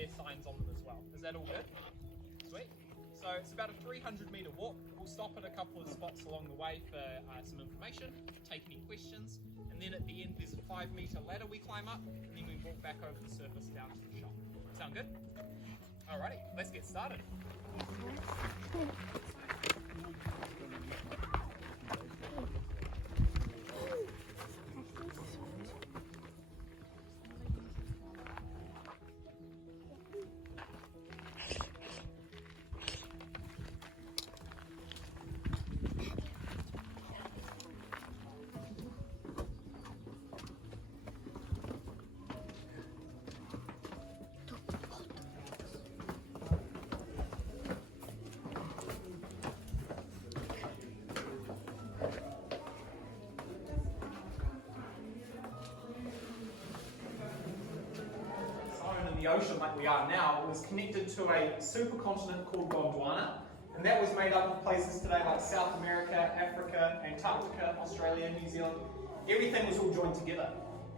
their signs on them as well. Is that all good? Sweet. So it's about a 300-metre walk. We'll stop at a couple of spots along the way for some information, take any questions, and then at the end there's a 5-metre ladder we climb up, and then we walk back over the surface down to the shop. Sound good? Alrighty, let's get started. The ocean like we are now was connected to a supercontinent called Gondwana, and that was made up of places today like South America, Africa, Antarctica, Australia, New Zealand. Everything was all joined together.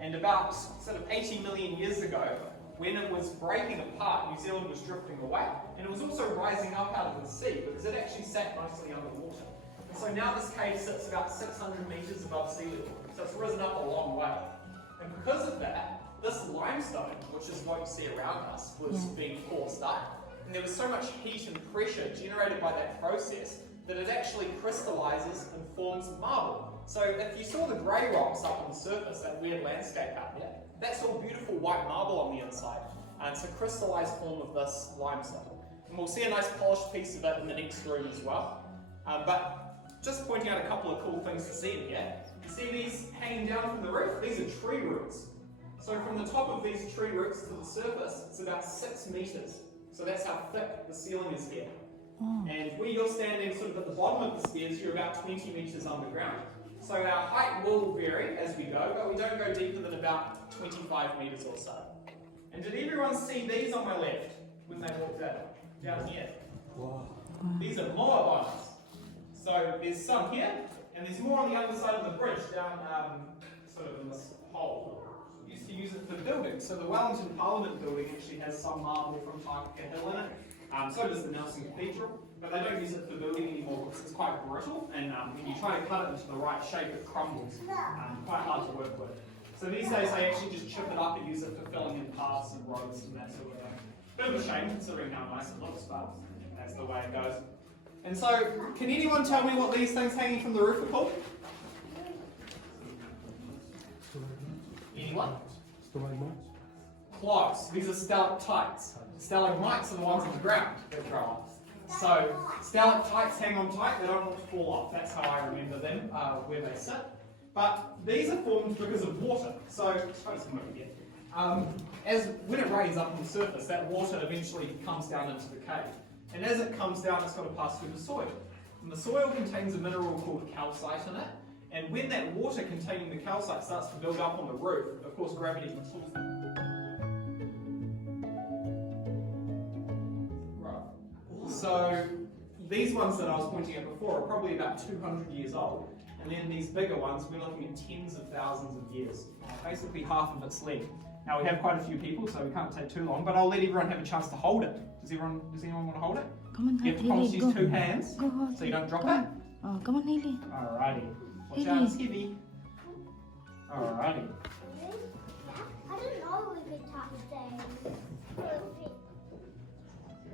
And about sort of 80 million years ago, when it was breaking apart, New Zealand was drifting away, and it was also rising up out of the sea because it actually sat mostly underwater. And so now this cave sits about 600 metres above sea level, so it's risen up a long way. And because of that, this limestone, which is what you see around us, was being forced up. And there was so much heat and pressure generated by that process that it actually crystallizes and forms marble. So if you saw the grey rocks up on the surface, that weird landscape out there, that's all beautiful white marble on the inside. And it's a crystallized form of this limestone. And we'll see a nice polished piece of it in the next room as well. But just pointing out a couple of cool things to see in here. You see these hanging down from the roof? These are tree roots. So from the top of these tree roots to the surface, it's about 6 metres. So that's how thick the ceiling is here. And where you're standing sort of at the bottom of the stairs, you're about 20 metres underground. So our height will vary as we go, but we don't go deeper than about 25 metres or so. And did everyone see these on my left when they walked out? Down here. Wow. These are moa bones. So there's some here, and there's more on the other side of the bridge, down sort of in this hole. Used to use it for building. So the Wellington Parliament building actually has some marble from Takaka Hill in it. So does the Nelson Cathedral, but they don't use it for building anymore because it's quite brittle, and when you try to cut it into the right shape, it crumbles. Quite hard to work with. So these days they actually just chip it up and use it for filling in paths and roads and that sort of thing. Bit of a shame considering how nice it looks, but that's the way it goes. And so, can anyone tell me what these things hanging from the roof are called? Anyone? Close. These are stalactites. Stalagmites are the ones on the ground that grow up. So stalactites hang on tight, they don't want to fall off. That's how I remember them, where they sit. But these are formed because of water. So, when it rains up on the surface, that water eventually comes down into the cave. And as it comes down, it's got to pass through the soil. And the soil contains a mineral called calcite in it. And when that water containing the calcite starts to build up on the roof, of course gravity pulls it. Right. So these ones that I was pointing at before are probably about 200 years old. And then these bigger ones, we're looking at tens of thousands of years. Basically half of its length. Now we have quite a few people, so we can't take too long, but I'll let everyone have a chance to hold it. Does anyone want to hold it? Come on, you have to promise use 2 hands, so you don't drop it. Oh, come on, Hailey. Alrighty. Watch out, it's heavy. Alrighty. I don't know if we could touch things.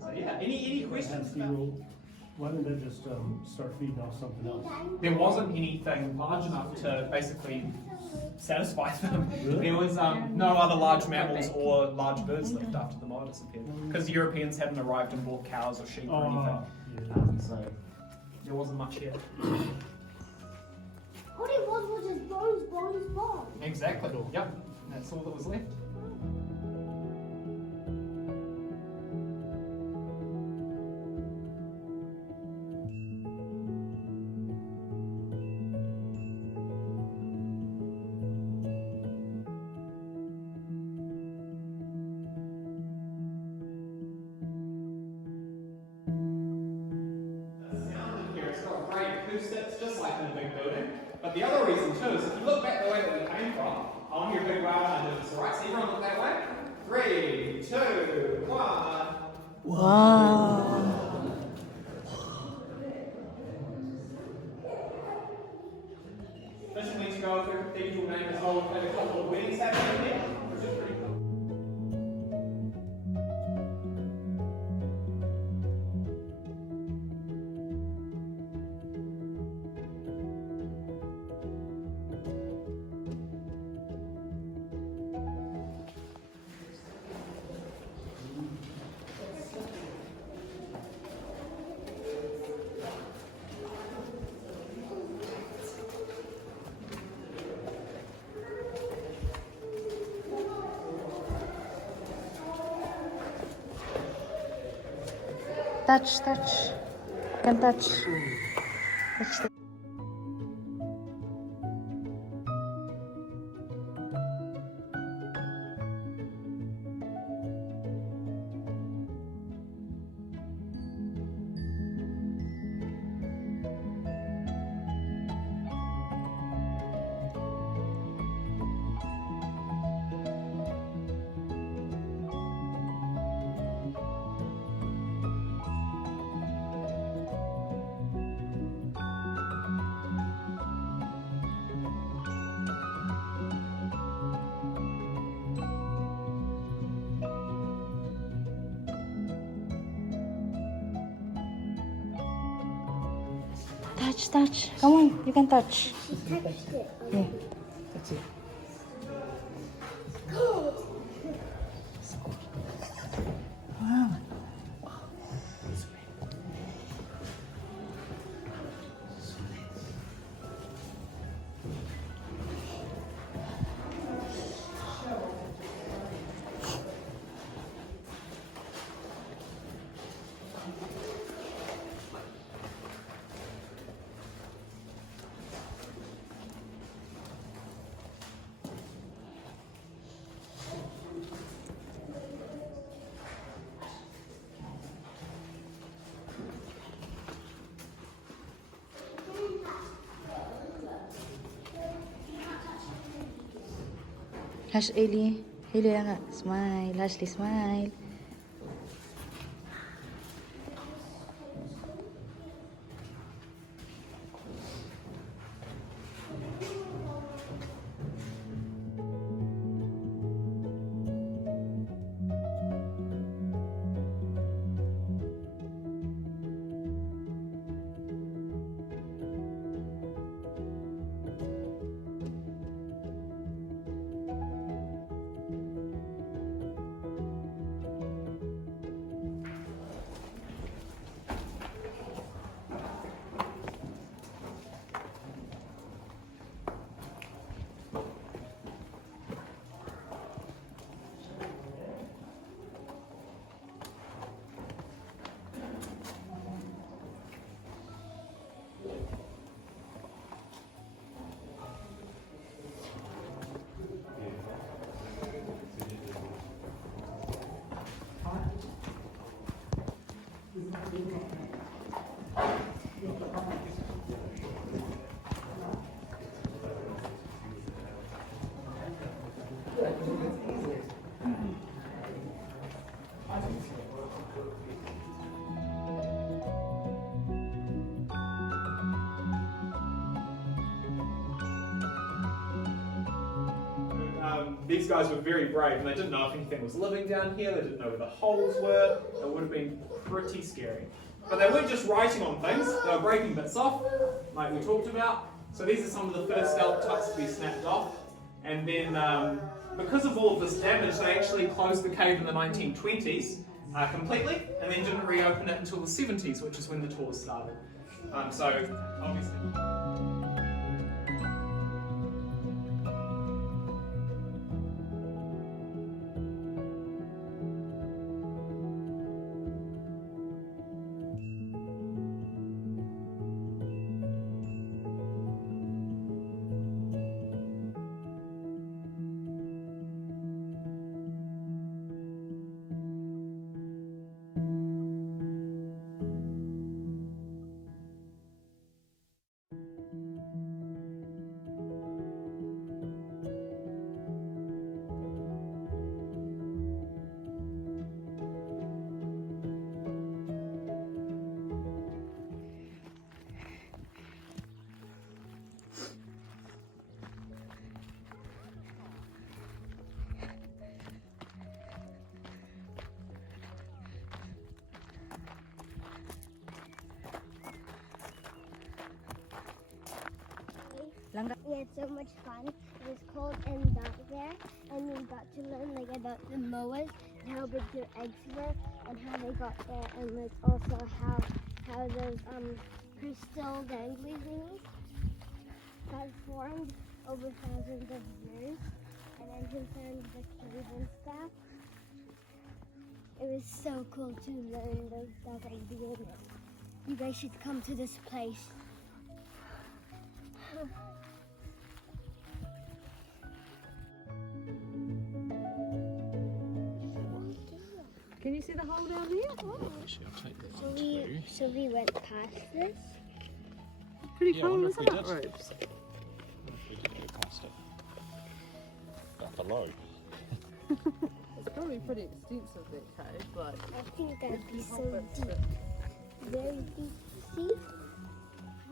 So yeah, any questions about? Why didn't they just start feeding off something else? There wasn't anything large enough to basically satisfy them. There was no other large mammals or large birds left after the moa disappeared. Because the Europeans hadn't arrived and bought cows or sheep or anything. So there wasn't much here. All it was just bones. Exactly. Yep. That's all that was left. Acoustics, just like in a big building. But the other reason too is if you look back the way that we came from, I want to hear a big wow when I do this, alright? So everyone Wow. Fishing weeks ago, if their cathedral name as well, we've had a couple of weddings happening there, which is pretty cool. Touch. Can touch. Touch the touch. Come on, you can touch. She touched it. Yeah, that's it. Cold. Wow. Hailey lang. Smile. Hashley, smile. These guys were very brave and they didn't know if anything was living down here, they didn't know where the holes were. It would have been pretty scary. But they weren't just writing on things, they were breaking bits off, like we talked about. So these are some of the first stalactites to be snapped off. And then, because of all of this damage, they actually closed the cave in the 1920s completely, and then didn't reopen it until the 70s, which is when the tours started. So, obviously. We had so much fun. It was cold and dark there, and we got to learn like about the moas and how big their eggs were and how they got there, and like also how those crystal dangly thingies got formed over thousands of years, and then we found the cave and stuff. It was so cool to learn those stuff at the beginning. You guys should come to this place. Can you see the hole down there? Actually, I'll take that one too. So we went past this. Pretty Yeah, I cool, wonder if isn't we it, did. Rubes? We did go past it. That below. It's probably pretty extensive, that cave, like... I think that'd be so bits deep. that- Very deep. See?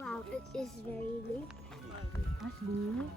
Wow, it is very deep. Hashley.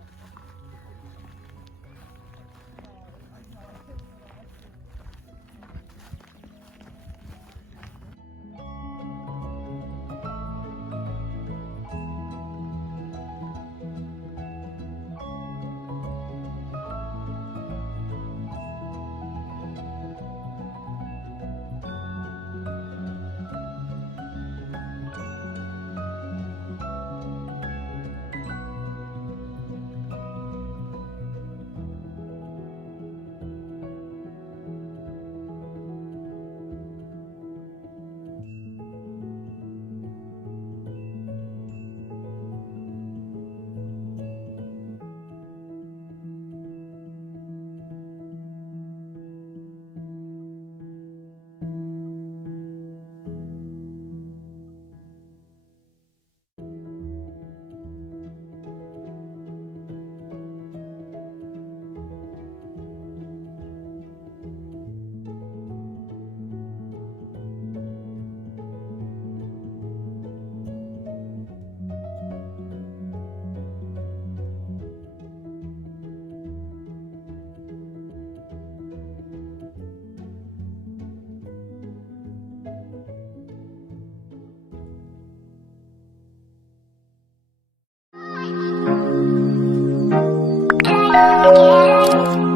Yeah.